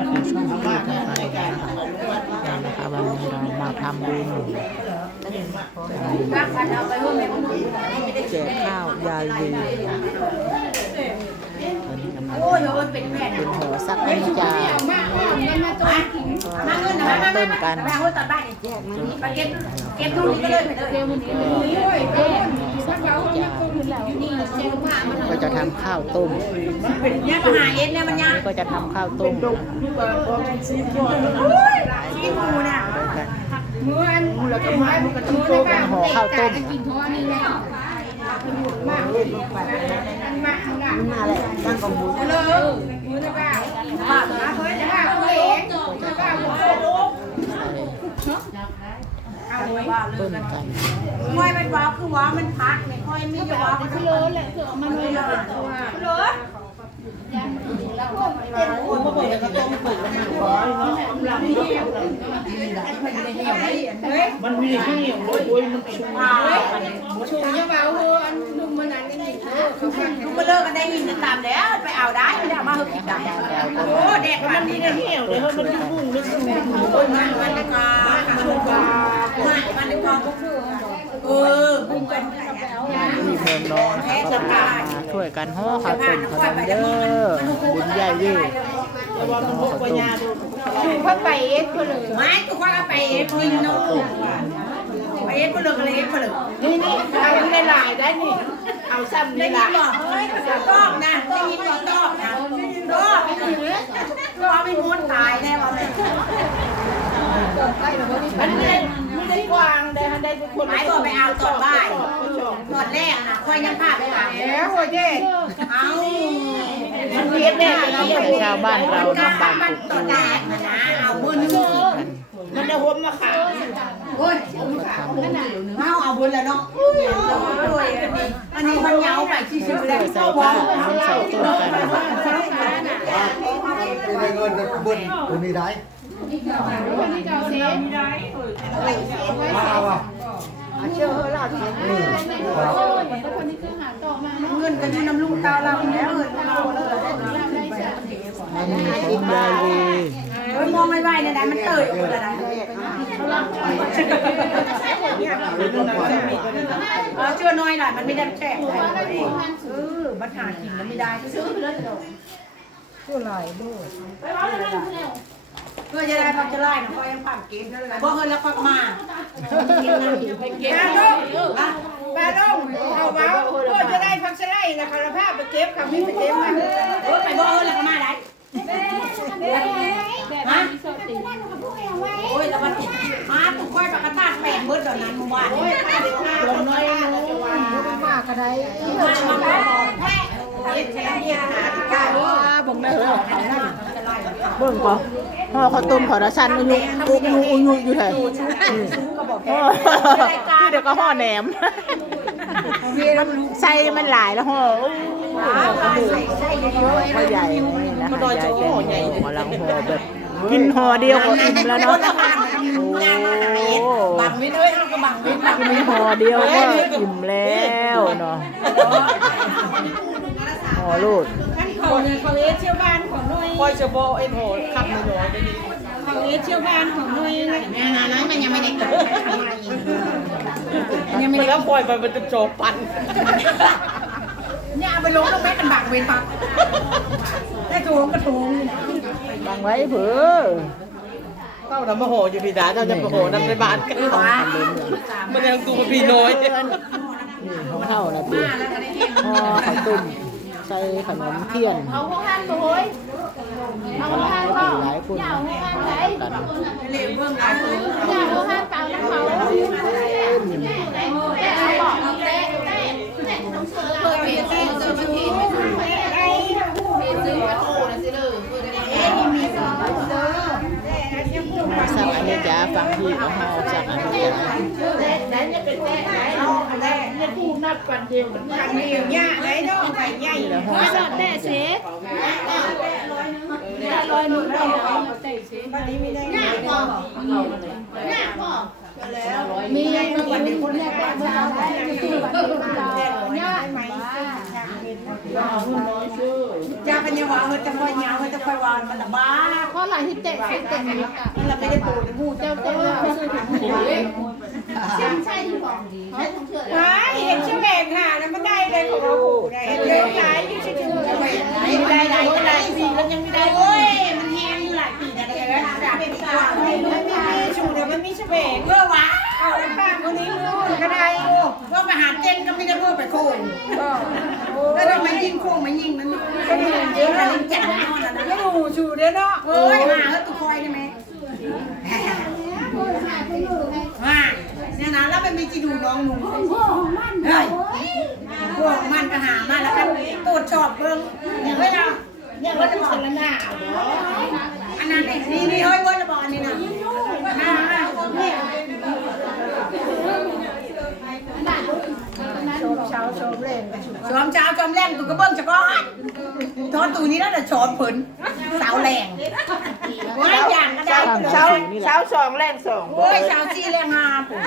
็คือช่วงพูดกันไปนะคะนี่นะคะวันนี้เรามาทำบุญแจกข้าวยายวีนตอนนี้กำลังโอ้ยเป็นแผ่นเป็นหัวซักให้จ้ามาเงิจอยมา เงินนะมเงินกันมาหัวตัดบ้านนี่ไปเก็บเก็บดูนี่ก็เลยไปเลยมันนี่โอ้าเขาเนี่ยก็คือแล้วนี่เจ้มก็จะทำข้าวต้มเนี่ยมาหาเอ็ดเนี่ยมันยังก็จะทำข้าวต้มโอ้ยขี้หมูน่ะกันมืออันมือแล้วก็มามือกับตู้โต๊ะเป็นห่อข้าวต้มกินเพราะว่านี่แหละมามามาเลยตั้งกองบุญเลยมือจะบ้าบ้าเฮ้ยจะบ้าเฮ้ยจะบ้าหัวโลกเอาไว้ว่าเล ต้ยมกันมวยมันบอกคือว่ามันพักไม่ค่อยมีว่ามันคือเลยแหละคือมันเลยเลยเลยเฮ้ยมันมีข้าวเหนียวด้ยโอ้ยมันชุ่มชูยังเบาหัวนุ่มมันนั่นนี่นุ่มาเลิกกันได้ยินตามแล้วไปเอาได้ไม่ได้มาเฮาผิดได้โอ้เด็กมันนี่ข้าวเหนียวเลยเฮ้ยมันชุ่มบุ้งมันชุ่มโอ้ยมันมันเลยก็ชูกามันมันเลยก็เออบุ้งกันพี่เพื่อนน้องนะคะก็มาช่วยกันห่อข้าวต้มขนมเด้อบุญใหญ่เว้ยแต่ว่ามันพกปัญญาดูพัดไปเอ็ดก็เลยไม่ก็ว่าไปเอ็ดนี่น้องไปเอ็ดก็เลยก็เลยเอ็ดก็เลยนี่นี่เอาได้หลายได้นี่เอาซ้ำได้หยิลานยบอกเฮ้ยต้องนะได้ยินบอกต้องนะต้องก็ไม่ม้วนตายแน่ว่าแม่อันนี้ ได้กวางได้ฮันได้ทุกคนหมายบอกไปเอาตอนบ่ายตอนแรกนะค่อยยังพาไปหาแล้วโอ้ยเจ๊เอามันเพี้ยนแน่เลยนะให้ชาวบ้านเราก็น้ำบานกุกตอนแรกนะเอามือนึงมันจะหัวมาขาโอ้ยเอาเอาบุญแล้วเนาะโอ้ยอันนี้มันยาวไปที่สุดแล้วใส่ผ้าอันนี้ใส่ต้มกันเป็นเงินบิ้ลตัวนี้ได้ มาเอาอะเงินกันที่น้ำลุงตาเราแล้วเออเราอันนี้ของยายเวีเฮ้ยมองไม่ไหวเนี่ยนะมันเตยออกมาแล้วเออเชื่อน้อยหน่อยมันไม่ได้แฉะเออบัตรหากินแล้วไม่ได้ซื้อเลยเพื่อจะได้พักจะไล่นะคอยยังผ่านเกณฑ์นั่นแหละบ่เฮินแล้วคอยมาเกณฑ์นั่นอยู่เกณฑ์นั่นอยู่ปลาล่งเอาว้าก็จะได้พักสไลด์นะคะแล้วผ้าไปเก็บค่ะมีไปเก็บมาเออไปบ่เฮินแล้วก็มาได้ฮะโอ้ยแล้วมันมาตุกค่อยปากกระตากแปดเบิดตอนนั้นเมื่อวานโอ้ยข้าเดี๋ยวข้าตัวน้อยเราจะว่ามามาบอกแพ้เฮ็ดแทนเนี่ยหาที่กล้าเออเบิ่งได้เหรอ เบิ่งป่ะห่อข้าวต้มขอระชันอุยุอุยุอุยุอยู่แถวก็บอกห่แพ้อคือเดี๋ยวก็ห่อแหนมมันใส่มันหลายแล้วห่ออู้ใส่ใส่เยอะๆห่อใหญ่นี่นะยายเป็นห่อห่อหลังห่อแบบกินห่อเดียวก็อิ่มแล้วเนาะโอ้บังไม่ด้วยเราก็บังไม่บังกินห่อเดียวก็อิ่มแล้วเนาะห่อลูด เขาเนี่ยเขาเอเชี่ยวบ้านของหน้อยคอยจะบอกไอ้โหคำน้อยเขาเอเชี่ยวบ้านของหน้อยนะงานนั้นมันยังไม่ได้เกิดยังไม่ได้แล้วปล่อยไปมันจะโจปันเนี่ยเอาไปลงแล้วแม่เป็นบังเวนปักได้ถุงกระถุงบังไว้เผื่อเต้าน้ำมโหอยู่พี่ดาเจ้าจะมโหน้ำในบ้านกันมันยังกูเป็นพี่น้อยนี่ของเท่านะพี่ห่อข้าวต้ม ใส่ขนมเทียนเอาห้องห้างตัวเอาห้องห้างก็หลายคนอย่าเอาห้องห้านกันอย่าเอาห้องห้างเปล่าน้ำเขาแต่เอาบอกเอาเตะเตะเตะต้องเสือเราเปลี่ยนซื้อซื้อมาทีไม่ซื้อไปไอ้เปลี่ยนซื้อมาโอ้นะสิเลยคือกันเองมีสองเสือสั่งอันนี้จ้าฟังพี่ของเฮาสั่งอันนี้จ้าไหนจะเป็นแม่ไหนเอาแม่เนี่ยคู่นับกันเดียวกันเดียวเนี่ยไหนน้องไหนใหญ่ นี่แหละห่อ สอดแต่เสียแต่ล อยหนุ่มลอยเอาเตะเสียหน้าพอหน้าพอมีวันนี้คนแรกมาได้ คือวันนี้เราเนี่ยจับพันยาวเฮ้ยจะคอยยาวเฮ้ยจะคอยวานมันละบ้าเพราะอะไรที่เตะเตะนี้อะมันละไม่ได้ปูในหูเจ้าเจ้าเตะไม่ใช่ถึงหัวเลยใช่ที่บอกดีให้ของเชื่อว้ายเห็นชื่อแบกหานะมันได้เลยของเราได้เยอะหลายยิ่งชื่อชื่อแบกไม่ได้หลายหลายปีแล้วยังไม่ได้โอ้ยมันแห้งอยู่หลายปีนะเลยนะเป็นตาไม่ไม่มีชูเดี๋ยวมันมีชื่อแบกเมื่อวะเอาไอ้ป้าคนนี้รู้ก็ ได้โอ้ก็มาหาเจนก็ไม่ได้พูดไปโค้งแล้วเรามายิงโค้งมายิงมันก็มีเยอะอะไรจังนอนอะแล้วดูชูเด้อเนาะเอ้ยมาแล้วตุกคอยได้ไหมว่าเนี่ยนะแล้วมันมีจีดูน้องหนูเฮ้ยพวกมันก็หามาแล้วกันตรวจสอบเบิ่งเฮ้ยเราเนี่ยว่าจะบอกแล้วนะอันนั้นนี่นี่เฮ้ยว่าจะบอกอันนี้นะนะเนี่ย ชมเช้าชมเล่นชมเช้าชมเล่นกูก็เบิ่งจะก้อนทอดตูนี้แล้วแต่ชมผลสาวแรงว่าอย่างก็ได้เช้าเช้าสองแรงสองโอ้ยสาวซีแรงงามผม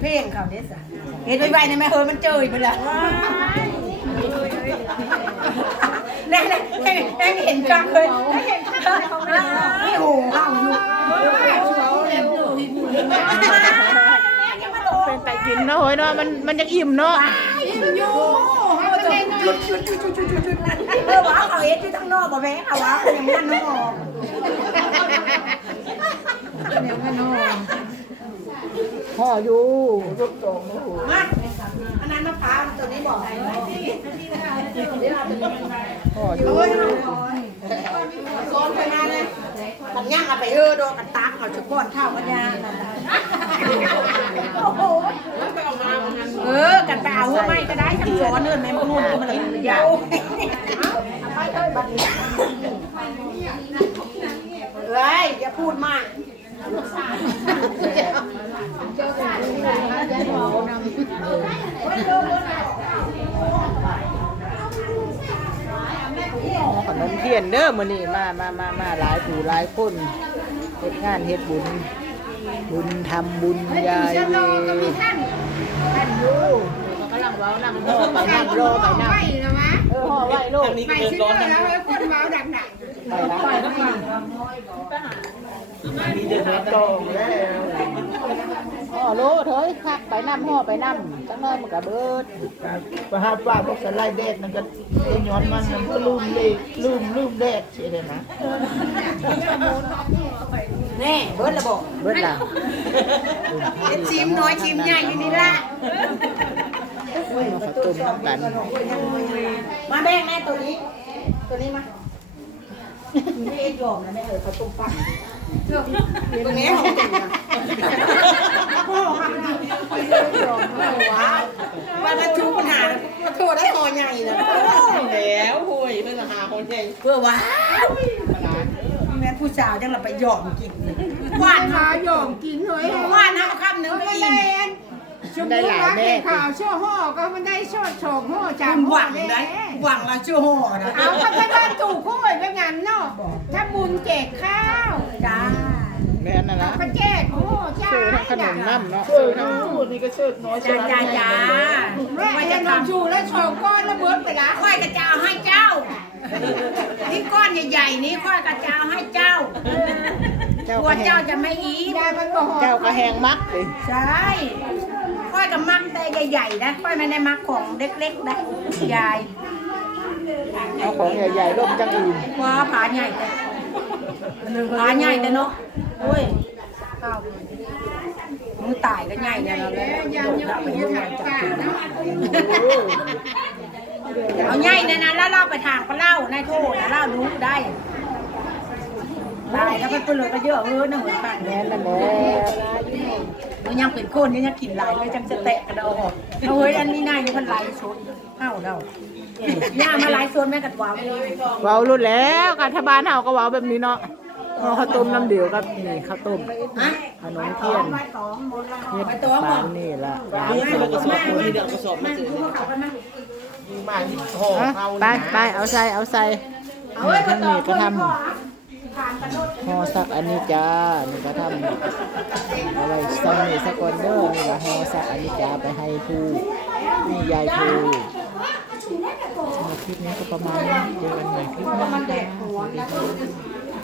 เพลงเขาเด้สะเห็นไวๆในแม่เฮ้ยมันเจยไปแล้วแน่ๆแน่ๆเห็นกักเลยเห็นกักนี่โหเฮาอยู่เป็นแต่ กินเนาะเฮ้ยเนาะมันมันยังอิ่มเนาะอิ่มอยู่เฮาจะหยุดหยุดหยุดหยุดหยุดหยุดเออว่าเขาเอ็ดอยู่ทั้งนอกบ่แพ้เขาว่าอย่างนั้นน้องพ่ออยู่มาอันนั้นมะพร้าวตัวนี้บอกพ่ออยู่โอ้ย ซ้อนไปมาเลยกันย่างเอาไปเออโดนกันตักเอาชุดก้อนข้าวกันย่างเออกันไปเอาหัวไม้ก็ได้ทั้งซ้อนเนินแม่มุ่นก็มันเลยยาวเอ้ยอย่าพูดมากข นมเทียนเด้อมื้อนี้มามามามาหลายผู้หลายคนเฮ็ดงานเฮ็ดบุญ บุญทำบุญยายเวกำลังเว้านั่งห่อไปนั่งรอไปนั่งไม่นะวะเออห่อไว้ลูกไปซื้อแล้วไอ้คนเมาดักหนักไปแล้วไปแล้วมีเดินตรงแล้วห่อ โลเถอยคักไปน้ำห่อไปน้ำจังเลยมันก็เบิดปหาปลาพวกสไลด์แดดมันก็ไอ้ย้อนมันมันก็ลืมเลยลืมลืมแดดเสียเลยนะแน่เบิร์ดระบอกเบิดล่ะเอ็ดชิมน้อยชิมใหญ่อยู่นี่ละเอาข้าวต้มน้ำกัน มาแบ่งแม่ตัวนี้ ตัวนี้มาไม่เอ็ดยอมนะแม่เออเขาตุ้มปั่นตั วนี้ของจริงนะพ่อมาว้าวว่ามาชูปัญหามาโทษได้คอใหญ่นะแล้วโอ้ยเป็นหาคนใหญ่เพื่อว้าวแม่ผู้สาวจังเราไปหยอมกินหวานมาหยอมกินเลยหวานนะคำหนึ่งไม่ไม่อิ่ได้มชุดนี้รักในข่าวชั่วห่อก็มันได้ชดโฉมห่อจากหวังนะ หวังละชั่วโมงนะเอาเขาจะบ้านถูกคู่ไปเป็นงั้นเนาะถ้าบุญแจกข้าวจ้าแม่นั่นเอานะไปแจกโอ้จ้าซื้อทั้งขนมน้ำเนาะเชิดน้ำนี่ก็เชิดน้อยจ้าจ้าจ้าแม่ว่าจะจะทำทำชูแล้วโฉมก้อนแล้วเบิร์ดไปละค่อยกระเจ้าให้เจ้านี่ก้อนใหญ่ๆนี้ค่อยกระเจ้าให้เจ้าเจ้ากลัวระแหเจ้างจะไม่อีทยายมันก็ห่อเจ้ากระแหงมักเลยใช่ค่อยกับมักแต่ใหญ่ๆนะค่อยไม่ได้มักของเล็กๆนะยาย เอาของใหญ่ๆร่มจังอื่นว้าผาใหญ่แต่ผาใหญ่แต่เนาะโอ้ยข้าวมือตายก็ใหญ่เนี่ยเราแล้วยามยังไม่ยืดหางกาเนาะเอาใหญ่เนี่ยนะแล้วเราไปทางปลาเล่าในโทษนะเล่ารู้ได้ ตายแล้วก็เปลือกก็เยอะเออนะเหมือนกันแม่นั่นแหละมันยังเป็นคนนี่ยังกินหลายเลยจังจะแตะกระดอกเอาเฮ้ยอันนี้นายอยู่มันหลายชนเอ้าเราย่ามาหลายชนแม่กัดวาวเลยเว้ารุ่นแล้วรัฐบาลเฮาก็เว้าแบบนี้เนาะเอาข้าวต้มน้ำเดียวกับนี่ข้าวต้มฮะขนมเทียนไปตองหมดละเฮ็ดไปตองหมปาดนนี่ละร้านมาขนมกระสอบมาเดี๋ยวกระสอบมาซื้อเขาไปมามาห่อฮะเขาไปไปเอาใส่เอาใส่เอาไว้ไปทั้งตอนี้งก็ททานกันโดดำ ห่อสักอันนี้จ้านี่ก็ทำเอาไว้ซัมนี่สกอนเดอร์นี่ก็ห่อสักอันนี้จ้าไปให้ผู้นี่ยายผู้คลิปนี้ก็ประมาณนี้เจอกันใหม่คลิปหน้าค่ะสวัสดีค่ะ